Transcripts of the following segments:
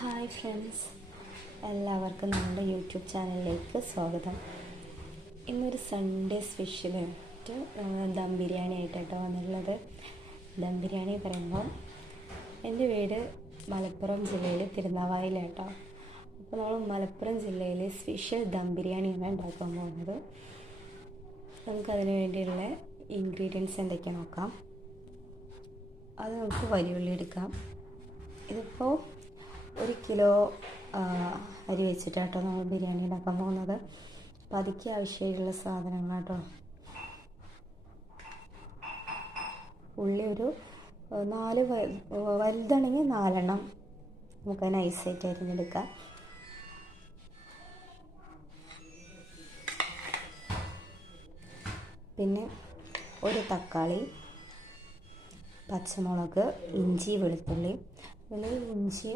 Hi friends, എല്ലാവർക്കും നമ്മുടെ YouTube ചാനലിലേക്ക് സ്വാഗതം. ഇന്നൊരു സൺഡേ സ്പെഷ്യലായിട്ട് ദം ബിരിയാണി ആയിട്ടോ വന്നിട്ടുള്ളത്. ദം ബിരിയാണി പറയുമ്പോൾ എൻ്റെ വീട് മലപ്പുറം ജില്ലയിൽ തിരുനാവായിലാട്ടോ. അപ്പോൾ നമ്മൾ മലപ്പുറം ജില്ലയിലെ സ്പെഷ്യൽ ദം ബിരിയാണിയാണ് ഉണ്ടാക്കാൻ പോകുന്നത്. നമുക്കതിന് വേണ്ടിയുള്ള ഇൻഗ്രീഡിയൻസ് എന്തൊക്കെയാണ് നോക്കാം. അത് നമുക്ക് വലിയുള്ളി എടുക്കാം. ഇതിപ്പോൾ 1 കിലോ അരി വെച്ചിട്ടാട്ടോ നമ്മൾ ബിരിയാണി ഉണ്ടാക്കാൻ പോകുന്നത്. അപ്പം അതിക്ക് ആവശ്യമായിട്ടുള്ള സാധനങ്ങളാട്ടോ. ഉള്ളി ഒരു 4 വലുതാണെങ്കിൽ 4 എണ്ണം നമുക്ക് നൈസായിട്ട് അരിഞ്ഞെടുക്കാം. പിന്നെ ഒരു തക്കാളി, പച്ചമുളക്, ഇഞ്ചി, വെളുത്തുള്ളി. ഇഞ്ചി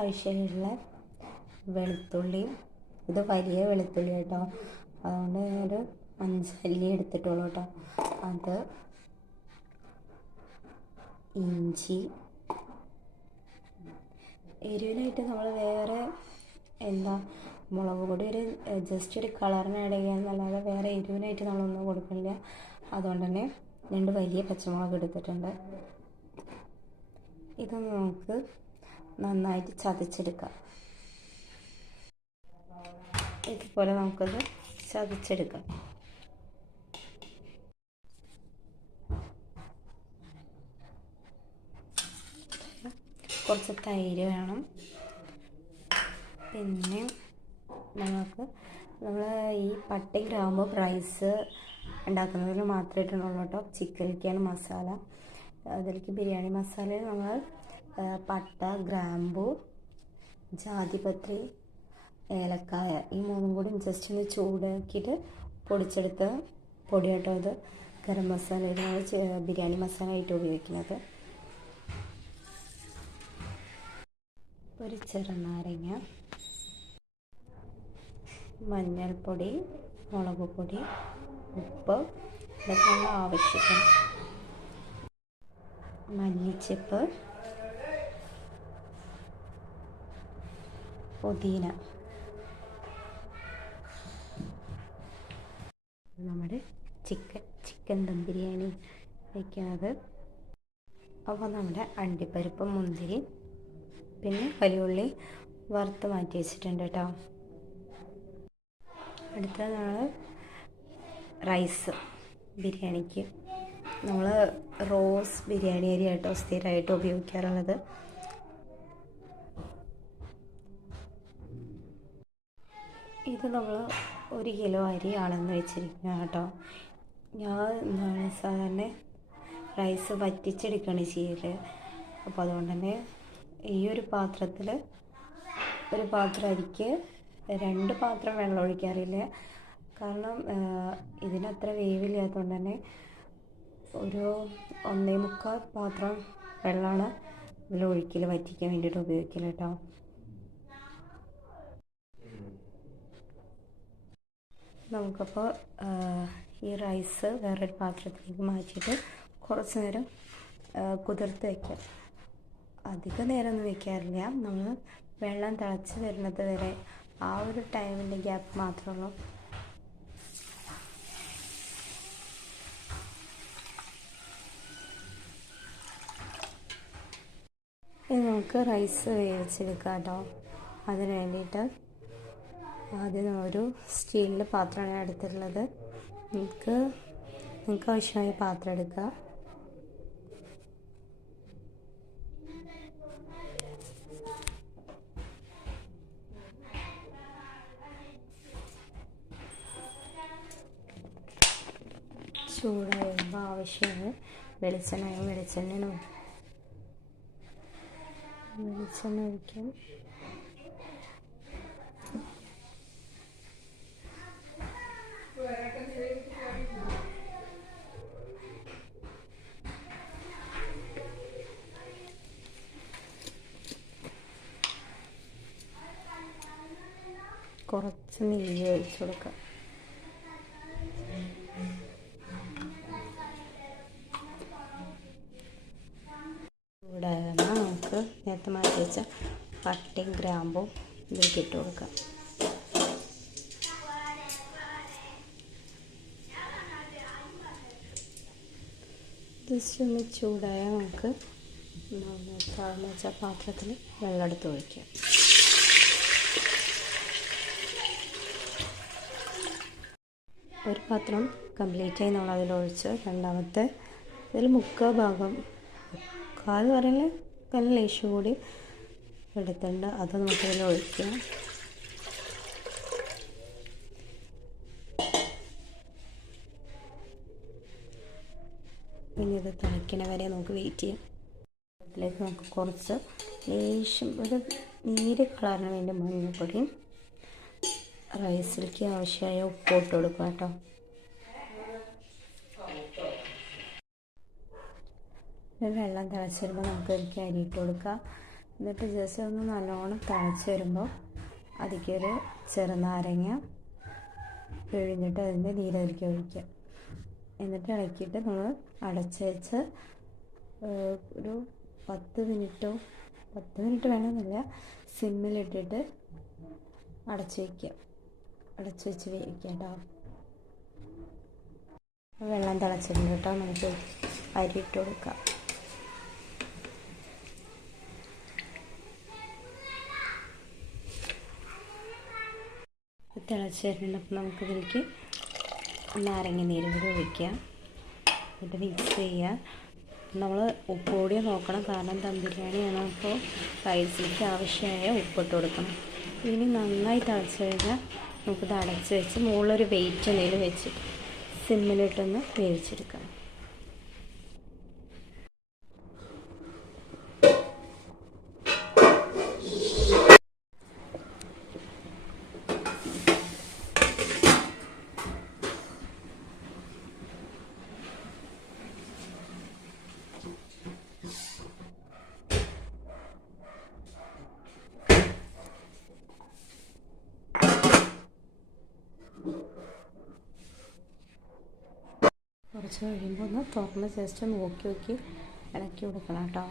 ആവശ്യമുള്ള വെളുത്തുള്ളി. ഇത് വലിയ വെളുത്തുള്ളി കേട്ടോ, അതുകൊണ്ട് ഞാനൊരു 5 അല്ലി എടുത്തിട്ടുള്ളൂ കേട്ടോ. അത്, ഇഞ്ചി. എരിവിനായിട്ട് നമ്മൾ വേറെ മുളക് പൊടി ജസ്റ്റ് ഒരു കളറിന് ആഡ് ചെയ്യാമെന്നല്ലാതെ വേറെ എരിവിനായിട്ട് നമ്മളൊന്നും കൊടുക്കില്ല. അതുകൊണ്ട് തന്നെ 2 വലിയ പച്ചമുളക് എടുത്തിട്ടുണ്ട്. ഇത് നമുക്ക് നന്നായിട്ട് ചതച്ചെടുക്കാം. ഇതുപോലെ നമുക്കത് ചതച്ചെടുക്കാം. കുറച്ച് തൈര് വേണം. പിന്നെ നമ്മൾ ഈ പട്ട, ഗ്രാമ്പു, റൈസ് ഉണ്ടാക്കുന്നതിന് മാത്രമേ ഇട്ടുള്ളൂ കേട്ടോ. ചിക്കനിലേക്കാണ് മസാല. അതിലേക്ക് ബിരിയാണി മസാലയിൽ നമ്മൾ പട്ട, ഗ്രാമ്പു, ജാതിപത്രി, ഏലക്കായ, ഈ 3 കൂടി ജസ്റ്റ് ഒന്ന് ചൂടാക്കിയിട്ട് പൊടിച്ചെടുത്ത പൊടി കേട്ടോ. അത് ഗരം മസാലയിൽ നമ്മൾ ബിരിയാണി മസാല ആയിട്ട് ഉപയോഗിക്കുന്നത്. ഒരു ചെറുനാരങ്ങ, മഞ്ഞൾപ്പൊടി, മുളക് പൊടി, ഉപ്പ്, ഇതൊക്കെ നമ്മൾ ആവശ്യത്തിന്, മല്ലിച്ചപ്പ്, പുതിന. നമ്മുടെ ചിക്കൻ ദം ബിരിയാണി വയ്ക്കുന്നത്. അപ്പോൾ നമ്മുടെ അണ്ടിപ്പരിപ്പ്, മുന്തിരി, പിന്നെ വലിയുള്ളി വറുത്ത് മാറ്റി വെച്ചിട്ടുണ്ട് കേട്ടോ. അടുത്തത് നമ്മൾ റൈസ് ബിരിയാണിക്ക് നമ്മൾ റോസ് ബിരിയാണി അരി ആട്ടോ സ്ഥിരമായിട്ട് ഉപയോഗിക്കാറുള്ളത്. ഇത് നമ്മൾ 1 കിലോ അരി അളന്ന് വെച്ചിരിക്കുക കേട്ടോ. ഞാൻ സാധാരണ റൈസ് വറ്റിച്ചെടുക്കുകയാണ് ചെയ്യല്. അപ്പോൾ അതുകൊണ്ട് തന്നെ ഈ ഒരു പാത്രത്തിൽ ഒരു പാത്രം അരിക്ക് 2 പാത്രം വെള്ളം ഒഴിക്കാറില്ല. കാരണം ഇതിനത്ര വേവില്ലാത്തതുകൊണ്ട് തന്നെ ഒരു 1.25 പാത്രം വെള്ളമാണ് ഇതിൽ ഒഴിക്കൽ, വറ്റിക്കാൻ വേണ്ടിയിട്ട് ഉപയോഗിക്കൽ കേട്ടോ. നമുക്കപ്പോൾ ഈ റൈസ് വേറൊരു പാത്രത്തിലേക്ക് മാറ്റിയിട്ട് കുറച്ച് നേരം കുതിർത്ത് വയ്ക്കാം. അധിക നേരമൊന്നും വയ്ക്കാറില്ല. നമ്മൾ വെള്ളം തിളച്ച് വരുന്നത് വരെ ആ ഒരു ടൈമിൻ്റെ ഗ്യാപ്പ് മാത്രമുള്ളൂ. ഇനി നമുക്ക് റൈസ് വേവിച്ചെടുക്കാം കേട്ടോ. അതിന് വേണ്ടിയിട്ട് ആദ്യം ഒരു സ്റ്റീലിൻ്റെ പാത്രമാണ് എടുത്തിട്ടുള്ളത്. നിങ്ങൾക്ക് ആവശ്യമായ പാത്രം എടുക്കുക. ചൂടാകുമ്പോൾ ആവശ്യമാണ് വെളിച്ചെണ്ണ ഒഴിക്കാം. കുറച്ച് നെയ്യ് ഒഴിച്ചു കൊടുക്കാം. നമുക്ക് നേരത്തെ മാറ്റി വെച്ച പട്ടയും ഗ്രാമ്പും ഇതിലേക്ക് ഇട്ട് കൊടുക്കാം. ജസ്റ്റ് ഒന്ന് ചൂടായാൽ നമുക്ക് താഴ്ന്ന വെച്ച പാത്രത്തിൽ വെള്ളം എടുത്ത് ഒഴിക്കാം. ഒരു പാത്രം കംപ്ലീറ്റായി നമ്മൾ അതിലൊഴിച്ച് രണ്ടാമത്തെ ഇതിൽ മുക്കാൽ പറയുന്നത് നല്ല ലേശം കൂടി എടുത്തിട്ടുണ്ട്. അത് നമുക്കതിൽ ഒഴിക്കാം. പിന്നെ ഇത് തിളയ്ക്കണ വരെ നമുക്ക് വെയിറ്റ് ചെയ്യാം. അതിലേക്ക് നമുക്ക് കുറച്ച് ലേശം ഒരു നീര് കളറിന് വേണ്ടി മഞ്ഞൾപ്പൊടിയും റൈസിലേക്ക് ആവശ്യമായ ഉപ്പ് ഇട്ട് കൊടുക്കുക കേട്ടോ. വെള്ളം തിളച്ച് വരുമ്പോൾ നമുക്ക് അതിലേക്ക് അരി ഇട്ട് കൊടുക്കുക. എന്നിട്ട് ജസ്റ്റ് ഒന്ന് നല്ലോണം തിളച്ച് വരുമ്പോൾ അതിലേക്കൊരു ചെറുനാരങ്ങ പിഴിഞ്ഞിട്ട് അതിൻ്റെ നീരതിലേക്ക് ഒഴിക്കുക. എന്നിട്ട് ഇളക്കിയിട്ട് നമ്മൾ അടച്ച് വെച്ച് ഒരു 10 മിനിറ്റ് വേണമെന്നില്ല, സിമ്മിലിട്ടിട്ട് അടച്ച് വെച്ച് വേവിക്കുക കേട്ടോ. വെള്ളം തിളച്ചിട്ടുണ്ട് കേട്ടോ. നമുക്ക് അരി ഇട്ട് കൊടുക്കാം. തിളച്ച് വരുന്നപ്പോൾ നമുക്കിതിലേക്ക് നാരങ്ങ നീരും കൂടി ഒഴിക്കാം. എന്നിട്ട് മിക്സ് ചെയ്യുക. നമ്മൾ ഉപ്പ് കൂടി നോക്കണം, കാരണം ദം ബിരിയാണിയാണ്. അപ്പോൾ റൈസിലേക്ക് ആവശ്യമായ ഉപ്പിട്ട് കൊടുക്കണം. ഇനി നന്നായി തിളച്ച് കഴിഞ്ഞാൽ നമുക്കിത് അടച്ച് വെച്ച് മുകളിലൊരു വെയിറ്റ് എന്തെങ്കിലും വെച്ച് സിമ്മിലിട്ടൊന്ന് വേവിച്ചെടുക്കാം. കുറച്ച് കഴിയുമ്പോൾ ഒന്ന് തുറന്ന് ജസ്റ്റ് നോക്കി ഇളക്കി കൊടുക്കണം കേട്ടോ.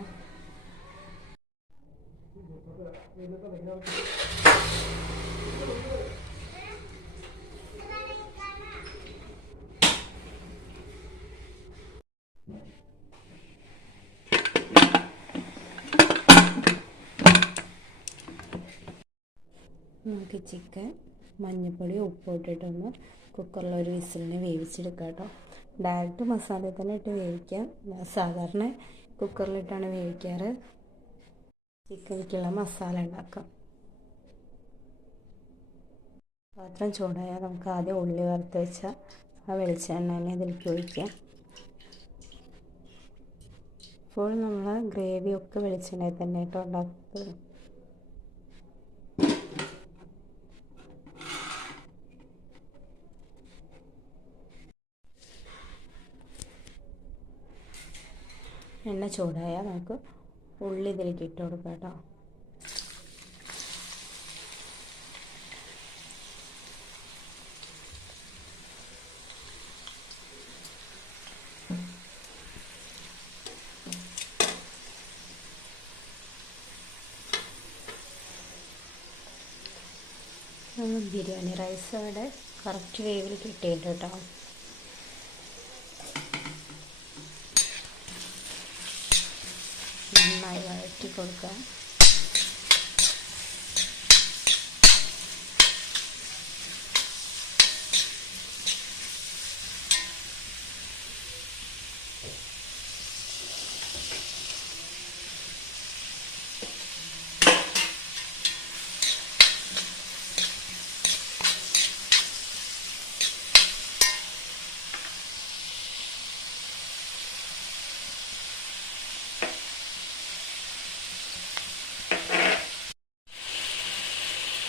നമുക്ക് ചിക്കൻ മഞ്ഞൾപ്പൊടി ഉപ്പ് ഇട്ടിട്ടൊന്ന് കുക്കറിൽ ഒരു വിസിലിന് വേവിച്ചെടുക്കാം കേട്ടോ. ഡയറക്റ്റ് മസാലയിൽ തന്നെ ഇട്ട് വേവിക്കാം. സാധാരണ കുക്കറിലിട്ടാണ് വേവിക്കാറ്. ചിക്കനിലേക്കുള്ള മസാല ഉണ്ടാക്കാം. പാത്രം ചൂടായാൽ നമുക്ക് ആദ്യം ഉള്ളി വറുത്ത് വെച്ച ആ വെളിച്ചെണ്ണ തന്നെ ഇതിലേക്ക് ഒഴിക്കാം. ഇപ്പോൾ നമ്മൾ ഗ്രേവിയൊക്കെ വെളിച്ചെണ്ണയിൽ തന്നെ കേട്ടോ ഉണ്ടാക്കുന്നത്. എണ്ണ ചൂടായാൽ നമുക്ക് ഉള്ളി ഇതിലേക്ക് ഇട്ട് കൊടുക്കാം കേട്ടോ. ബിരിയാണി റൈസ് അവിടെ കറക്റ്റ് വേവിൽ കിട്ടിയിട്ട് കേട്ടോ. നന്നായി വഴറ്റി കൊടുക്കുക.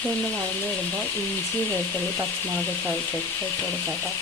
ഇതൊന്ന് വഴന്ന് വരുമ്പോൾ ഇഞ്ചി വെളുത്തുള്ളി പച്ചമുളക് ചതച്ചിട്ട് ഇട്ട് കൊടുക്കാം കേട്ടോ.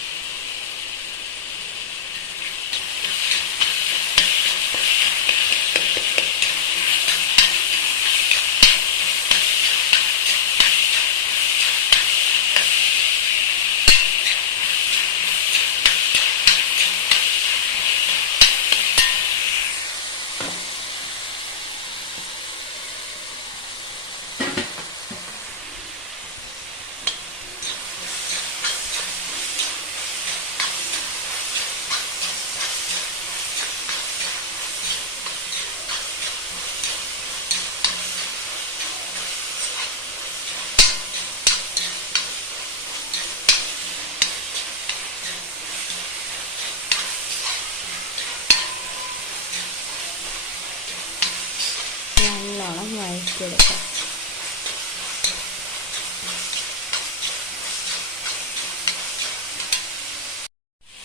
നല്ലോണം വഴറ്റിയെടുക്കാം.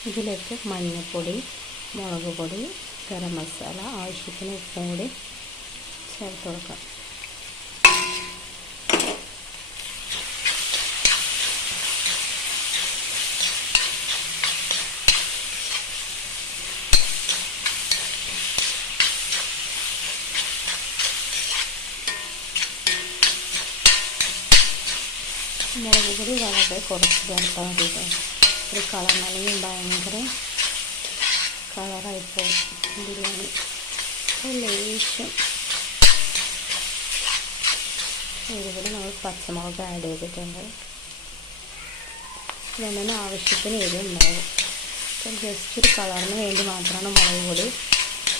ഇതിലേക്ക് മഞ്ഞൾപ്പൊടി, മുളക് പൊടി, ഗരം മസാല, ആവശ്യത്തിന് ഉപ്പും കൂടി ചേർത്ത് കൊടുക്കാം. മുളക് പൊടി വളരെ കുറച്ച് ചേർത്താൽ മതി. ഒരു കളർ അല്ലെങ്കിൽ ഭയങ്കര കളറായിപ്പോകും ബിരിയാണി. ലേശം ഇതിൽ നമ്മൾ പച്ചമുളക് ആഡ് ചെയ്തിട്ടുണ്ട്. ഇതൊന്നും ആവശ്യത്തിന് എരിവുണ്ടാവും. അപ്പം ജസ്റ്റ് ഒരു കളറിന് വേണ്ടി മാത്രമാണ് മുളക് പൊടി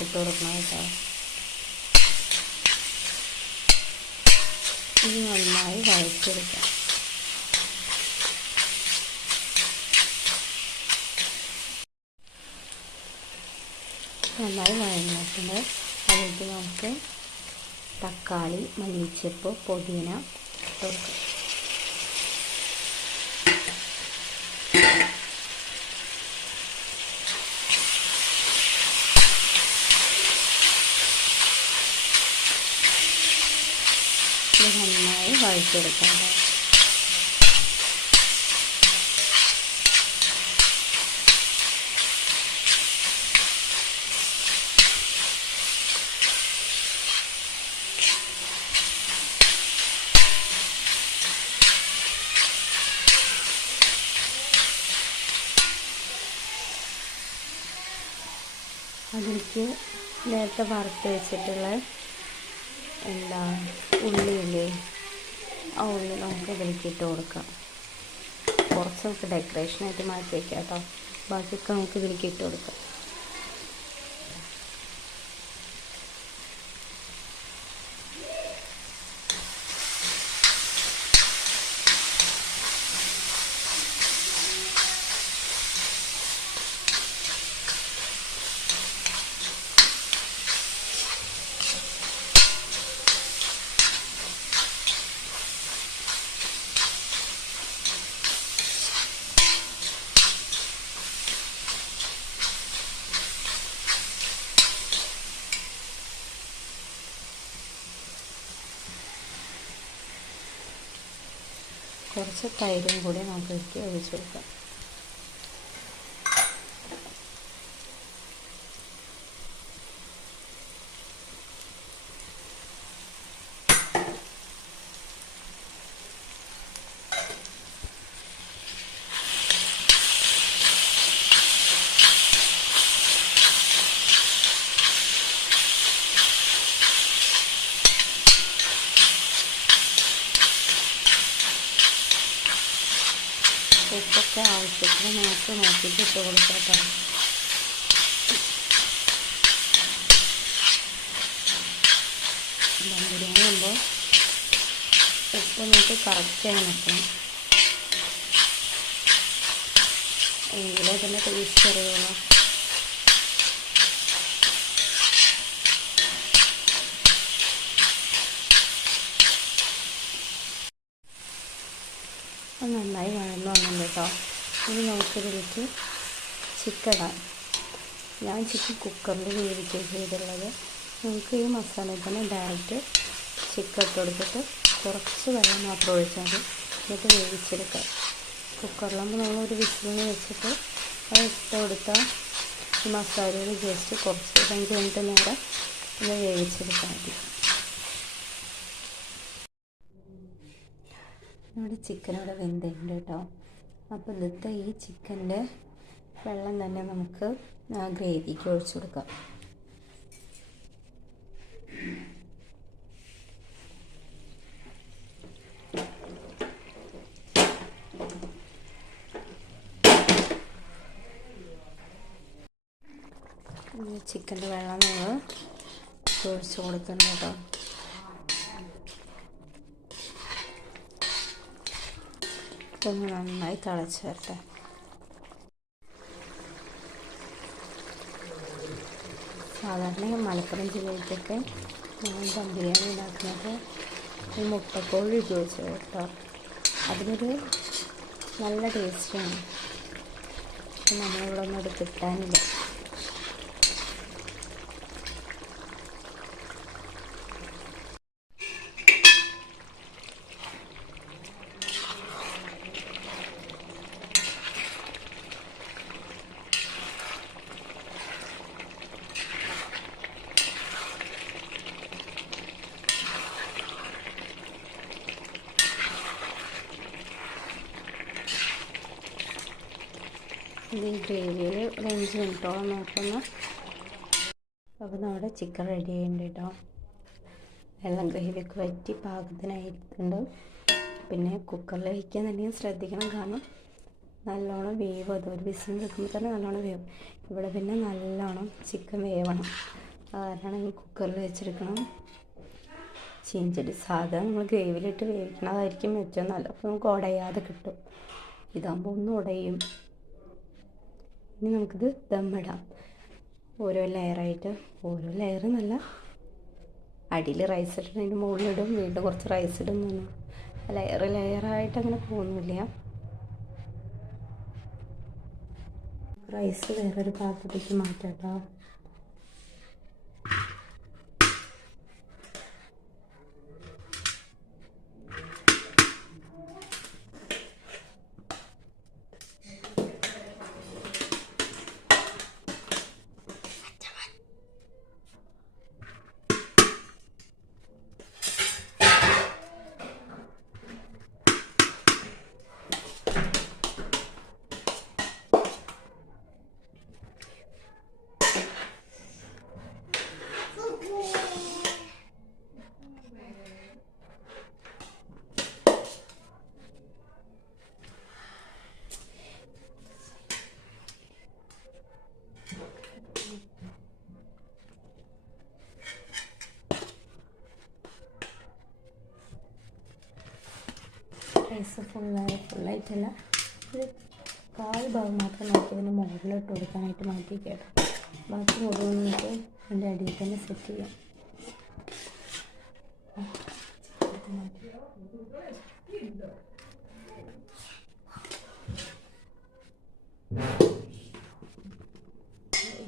ഇട്ട് കൊടുക്കുന്നത് കേട്ടോ. ഇത് നന്നായി വഴച്ചെടുക്കാം. നന്നായി വഴങ്ങിയിട്ടുണ്ട്. അതിലേക്ക് നമുക്ക് തക്കാളി, മല്ലിച്ചപ്പ്, പുതിന ഇട്ട് കൊടുക്കാം. ഇത് നന്നായി വഴച്ചെടുക്കാം. അതിലേക്ക് നേരത്തെ വറുത്ത് വെച്ചിട്ടുള്ള ഉള്ളിയില്ലേ, ആ ഉള്ളി നമുക്ക് ഇതിലേക്ക് ഇട്ട് കൊടുക്കാം. കുറച്ച് നമുക്ക് ഡെക്കറേഷനായിട്ട് മാറ്റി വയ്ക്കാം കേട്ടോ. ബാക്കിയൊക്കെ നമുക്ക് ഇതിലേക്ക് ഇട്ട് കൊടുക്കാം. കുറച്ച് തൈരും കൂടി നമുക്ക് ഇതിലേക്ക് ഒഴിച്ച് കൊടുക്കാം. ഉപ്പൊക്കെ ആവശ്യത്തിന് നമുക്ക് നോക്കിയിട്ട് ഇട്ട് കൊടുക്കാം കേട്ടോ. ബിരിയാണി ആകുമ്പോൾ ഉപ്പ് നമുക്ക് കറക്റ്റായി നിൽക്കണം, എങ്കിലേ അതിൻ്റെ ടേസ്റ്റ് അറിയുള്ളൂ. നന്നായി വഴന്നു വന്നിട്ടുണ്ട് കേട്ടോ. ഇനി നമുക്കിതിലേക്ക് ചിക്കൻ ഇടാം. ഞാൻ ചിക്കൻ കുക്കറിൽ വേവിക്കുകയാണ് ചെയ്തിട്ടുള്ളത്. നമുക്ക് ഈ മസാലയിൽ തന്നെ ഡയറക്റ്റ് ചിക്കൻ ഇട്ട് കൊടുത്തിട്ട് കുറച്ച് വെള്ളം മാത്രം ഒഴിച്ചാൽ മതി. എന്നിട്ട് വേവിച്ചെടുക്കാം. കുക്കറിലാകുമ്പോൾ നമ്മളൊരു വിസിലിന് വെച്ചിട്ട് അത് ഇട്ട് കൊടുത്താൽ ഈ മസാലയിൽ ജസ്റ്റ് കുറച്ച് 5 മിനിറ്റ് നേരം ഒന്ന് വേവിച്ചെടുത്താൽ മതി. നമ്മുടെ ചിക്കൻ ഇവിടെ വെന്തിട്ടുണ്ട് കേട്ടോ. അപ്പോൾ ഇന്നത്തെ ഈ ചിക്കൻ്റെ വെള്ളം തന്നെ നമുക്ക് ഗ്രേവിക്ക് ഒഴിച്ചു കൊടുക്കാം. ചിക്കൻ്റെ വെള്ളം നമ്മൾ ഒഴിച്ചു കൊടുക്കണം കേട്ടോ. ഒന്ന് നന്നായി തിളച്ച് വരട്ടെ. സാധാരണ മലപ്പുറം ജില്ലയിലൊക്കെ ഞാൻ ദം ബിരിയാണി ഉണ്ടാക്കുന്നത് ഈ മുട്ടക്കോഴി ഉപയോഗിച്ച് കേട്ടോ. അതിനൊരു നല്ല ടേസ്റ്റാണ്. പക്ഷെ നമ്മളിവിടെ ഒന്നും അത് കിട്ടാനില്ല. ഈ ഗ്രേവിയിൽ ഒരു 5 മിനിറ്റോളം നോക്കുന്നു. അപ്പോൾ നമ്മുടെ ചിക്കൻ റെഡി ആയിട്ടുണ്ട് കേട്ടോ. വെള്ളം ഗ്രേവിയൊക്കെ വറ്റി പാകത്തിനായിട്ടുണ്ട്. പിന്നെ കുക്കറിൽ വയ്ക്കാന്നുണ്ടെങ്കിൽ ശ്രദ്ധിക്കണം, കാരണം നല്ലോണം വേവ്. അത് ഒരു വിസിൽ വെക്കുമ്പോൾ തന്നെ നല്ലോണം വേവും. ഇവിടെ പിന്നെ നല്ലോണം ചിക്കൻ വേവണം. കാരണം ഈ കുക്കറിൽ വെച്ചെടുക്കണം. ചീഞ്ചട്ടി സാധാ നമ്മൾ ഗ്രേവിയിലിട്ട് വേവിക്കണതായിരിക്കും ഏറ്റവും നല്ലത്. അപ്പോൾ നമുക്ക് ഉടയാതെ കിട്ടും. ഇതാകുമ്പോൾ ഒന്ന് ഉടയും. ഇനി നമുക്കിത് ദമ്മിടാം. ഓരോ ലെയറായിട്ട്, ഓരോ ലെയർ നല്ല അടിയിൽ റൈസ് ഇട്ടിട്ട് അതിൻ്റെ മുകളിലിടും, വീണ്ടും കുറച്ച് റൈസ് ഇടും. ലെയറായിട്ട് അങ്ങനെ പോകുന്നില്ല. റൈസ് വേറൊരു പാത്രത്തേക്ക് മാറ്റാം കേട്ടോ. റൈസ് ഫുള്ളായിട്ടല്ല, ഒരു 1/4 ഭാഗം മാത്രം നോക്കി അതിന് മുകളിലോട്ട് കൊടുക്കാനായിട്ട് മാറ്റി കേട്ടോ. ബാക്കി മുഴുവൻ നമുക്ക് അതിൻ്റെ അടിയിൽ തന്നെ സെറ്റ് ചെയ്യാം.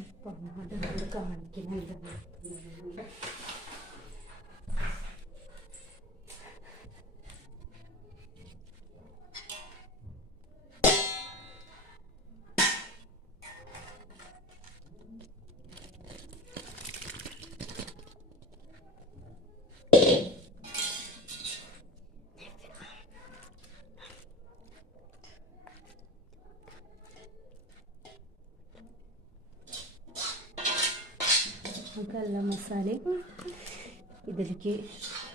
ഇപ്പം അത് കാണിക്കുന്നുണ്ട്. നമുക്ക് എല്ലാ മസാലയും ഇതിലേക്ക്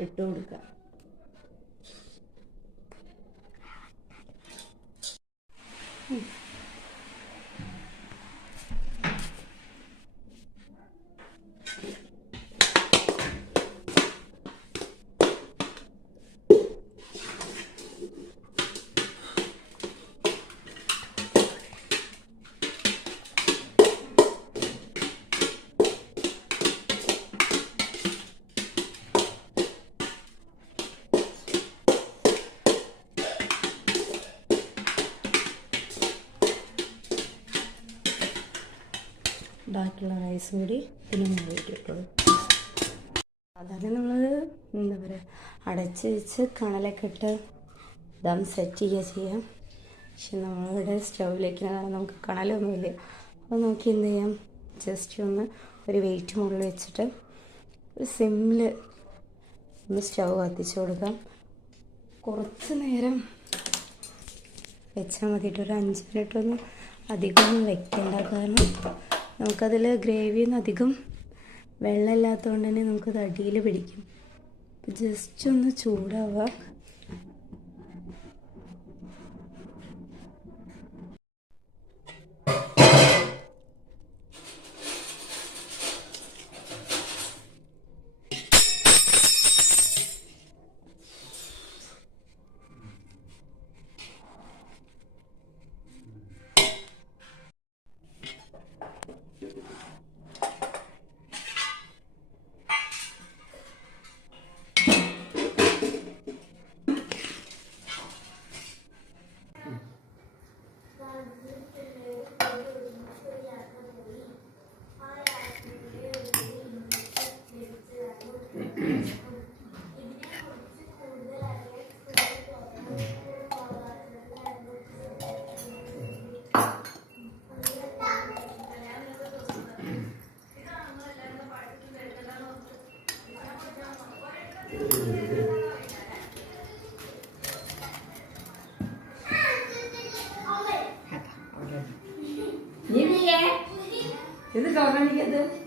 ഇട്ട് കൊടുക്കാം. ബാക്കിയുള്ള റൈസ് കൂടി പിന്നെ മുകളിലിട്ടുള്ളൂ. സാധാരണ നമ്മൾ എന്താ പറയുക, അടച്ച് വെച്ച് കണലൊക്കെ ഇട്ട് ദം സെറ്റ് ചെയ്യാം. പക്ഷെ നമ്മളിവിടെ സ്റ്റൗവിലേക്ക് നമുക്ക് കണലൊന്നുമില്ല. അപ്പോൾ നമുക്ക് എന്ത് ചെയ്യാം, ജസ്റ്റ് ഒന്ന് ഒരു വെയിറ്റ് മുകളിൽ വെച്ചിട്ട് ഒരു സിമ്മിൽ ഒന്ന് സ്റ്റൗ കത്തിച്ച് കൊടുക്കാം. കുറച്ച് നേരം വെച്ചാൽ മതിയിട്ട്, ഒരു 5 മിനിറ്റൊന്നും അധികമൊന്നും വെക്കേണ്ട. കാരണം നമുക്കതിൽ ഗ്രേവിയൊന്നും അധികം വെള്ളമില്ലാത്തതുകൊണ്ട് തന്നെ നമുക്കത് അടിയിൽ പിടിക്കും. ജസ്റ്റ് ഒന്ന് ചൂടാവുക. ഇത് ചോറിനിക്കത്